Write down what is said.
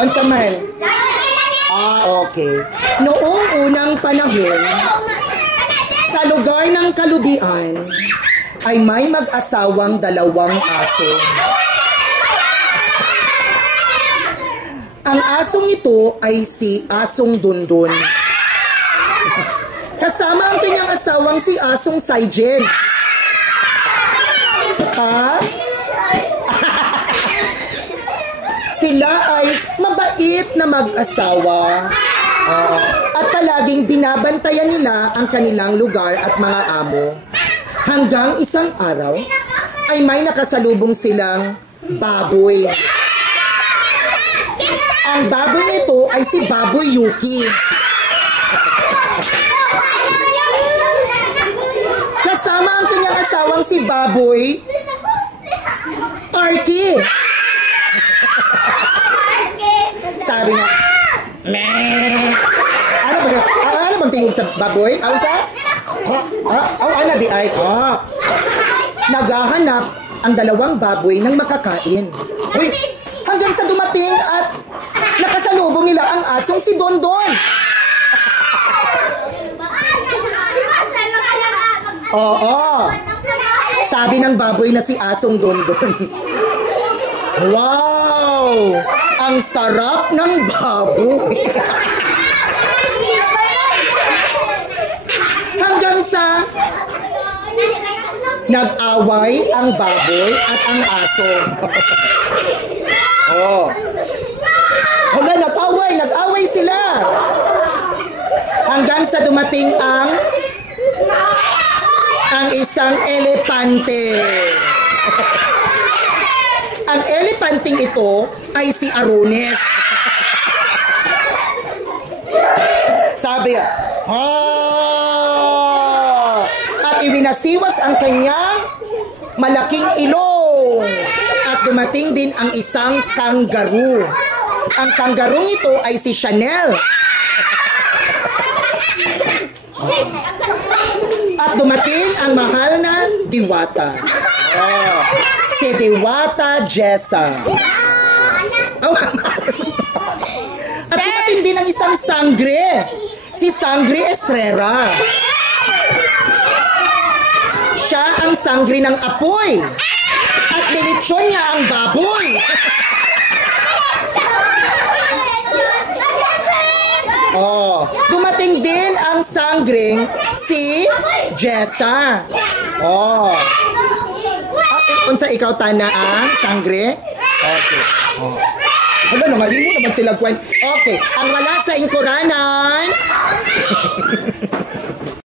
Unsa man? Okay. Noong unang panahon, sa lugar ng kalubian, ay may mag-asawang 2 aso. Ang asong ito ay si Asong Dundon. Kasama ang kanyang asawang si Asong Saijen. Sila ay mabait na mag-asawa. At palaging binabantayan nila ang kanilang lugar at mga amo. Hanggang isang araw, ay may nakasalubong silang baboy. Ang baboy nito ay si Baboy Yuki. Kasama ang kanyang asawang si Baboy Arky. Sabi nga, ano bang tingin sa baboy? Ano sa? Ano di ay? Naghahanap ang 2 baboy ng makakain. Uy, hanggang sa dumating at nakasalubong nila ang asong si Dondon. Oo. Sabi ng baboy na si Asong Dondon, wow! Ang sarap ng baboy. Hanggang sa nag-away ang baboy at ang aso. Nag-away sila. Hanggang sa dumating ang isang elepante. Ang elepanting ito ay si Arones. Sabi, at iwinasiwas ang kanyang malaking ilong. At dumating din ang isang kangaroo. Ang kangaroo ito ay si Chanel. At dumating ang mahal na diwata. Si Diwata Jessa. At dumating din ang isang sangre. Si Sangre Estrella. Siya ang sangre ng apoy. At nilitsyon niya ang baboy. Dumating din ang sanggring si Jessa. Unsa ikaw tana ang sangre? Okay. Hala, nangalin mo naman sila kwent. Okay, ang wala sa ingkuranan.